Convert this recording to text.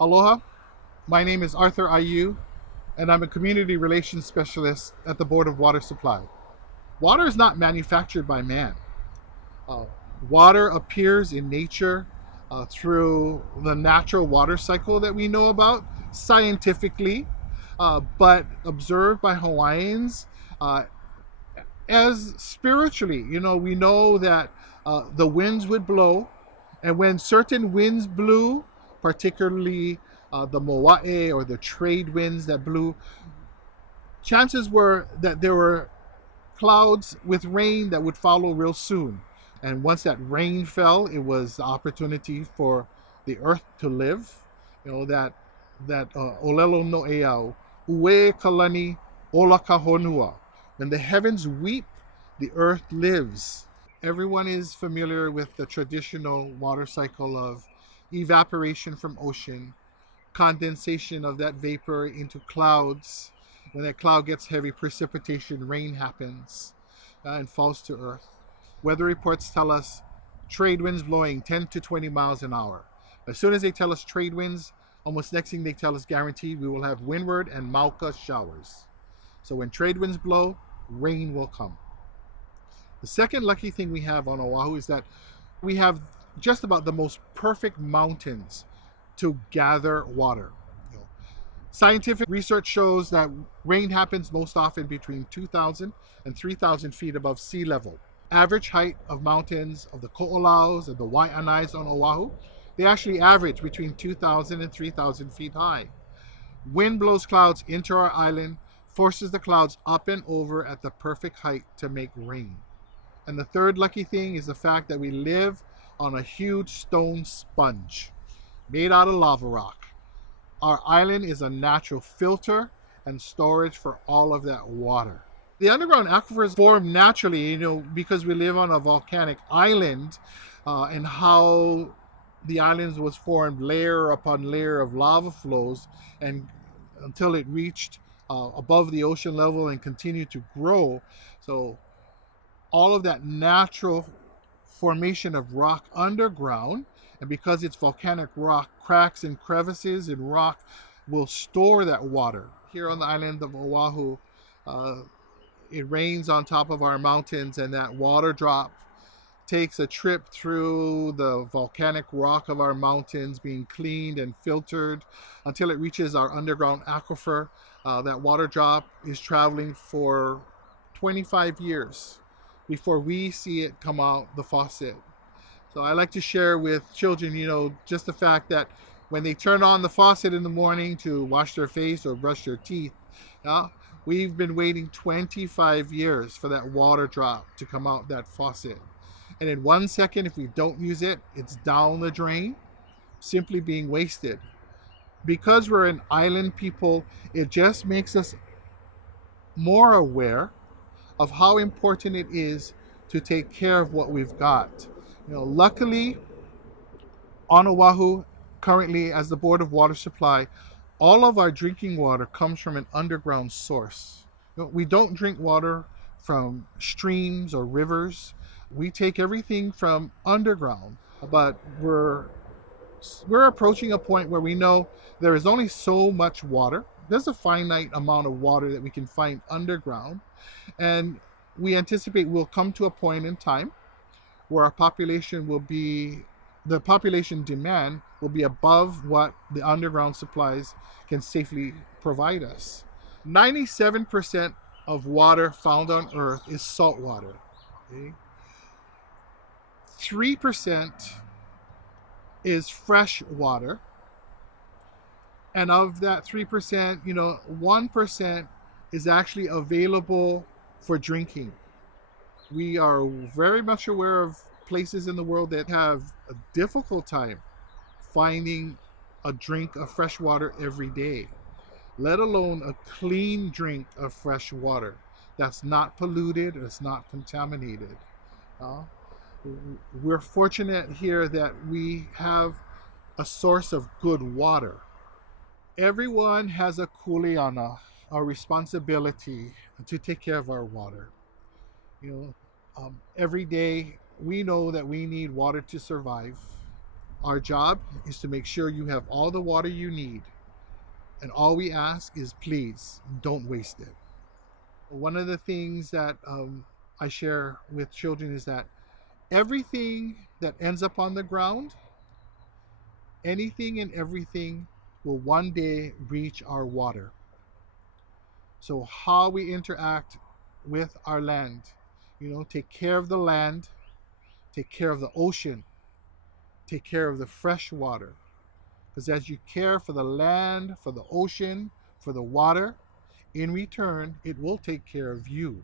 Aloha, my name is Arthur Aiu, and I'm a community relations specialist at the Board of Water Supply. Water is not manufactured by man. Uh, Water appears in nature through the natural water cycle that we know about scientifically, but observed by Hawaiians uh, as spiritually. We know that the winds would blow, and when certain winds blew, particularly the moae or the trade winds that blew, chances were that there were clouds with rain that would follow real soon. And once that rain fell, it was the opportunity for the earth to live. That olelo no eau, ue kalani ola kahonua. When the heavens weep, the earth lives. Everyone is familiar with the traditional water cycle of evaporation from ocean, condensation of that vapor into clouds. When that cloud gets heavy, precipitation, rain happens and falls to earth. Weather reports tell us trade winds blowing 10 to 20 miles an hour. As soon as they tell us trade winds, almost next thing they tell us guaranteed we will have windward and mauka showers. So when trade winds blow, rain will come. The second lucky thing we have on Oahu is that we have just about the most perfect mountains to gather water. Scientific research shows that rain happens most often between 2,000 and 3,000 feet above sea level. Average height of mountains of the Ko'olaus and the Wai'anais on Oahu, they actually average between 2,000 and 3,000 feet high. Wind blows clouds into our island, forces the clouds up and over at the perfect height to make rain. And the third lucky thing is the fact that we live on a huge stone sponge made out of lava rock. Our island is a natural filter and storage for all of that water. The underground aquifers form naturally, because we live on a volcanic island, and how the islands was formed layer upon layer of lava flows, and until it reached above the ocean level and continued to grow. So all of that natural formation of rock underground, and because it's volcanic rock, cracks and crevices in rock will store that water. Here on the island of Oahu, it rains on top of our mountains, and that water drop takes a trip through the volcanic rock of our mountains, being cleaned and filtered until it reaches our underground aquifer. That water drop is traveling for 25 years before we see it come out the faucet. So I like to share with children, just the fact that when they turn on the faucet in the morning to wash their face or brush their teeth, we've been waiting 25 years for that water drop to come out that faucet. And in 1 second, if we don't use it, it's down the drain, simply being wasted. Because we're an island people, it just makes us more aware of how important it is to take care of what we've got. Luckily, on Oahu, currently as the Board of Water Supply, all of our drinking water comes from an underground source. We don't drink water from streams or rivers. We take everything from underground, but we're approaching a point where we know there is only so much water. There's a finite amount of water that we can find underground, and we anticipate we'll come to a point in time where the population demand will be above what the underground supplies can safely provide us. 97% of water found on Earth is salt water. Okay? 3% is fresh water. And of that 3%, 1% is actually available for drinking. We are very much aware of places in the world that have a difficult time finding a drink of fresh water every day, let alone a clean drink of fresh water that's not polluted, it's not contaminated. We're fortunate here that we have a source of good water. Everyone has a kuleana, a responsibility to take care of our water. Every day we know that we need water to survive. Our job is to make sure you have all the water you need. And all we ask is please don't waste it. One of the things that I share with children is that everything that ends up on the ground, anything and everything will one day reach our water. So how we interact with our land, take care of the land, take care of the ocean, take care of the fresh water. Because as you care for the land, for the ocean, for the water, in return, it will take care of you.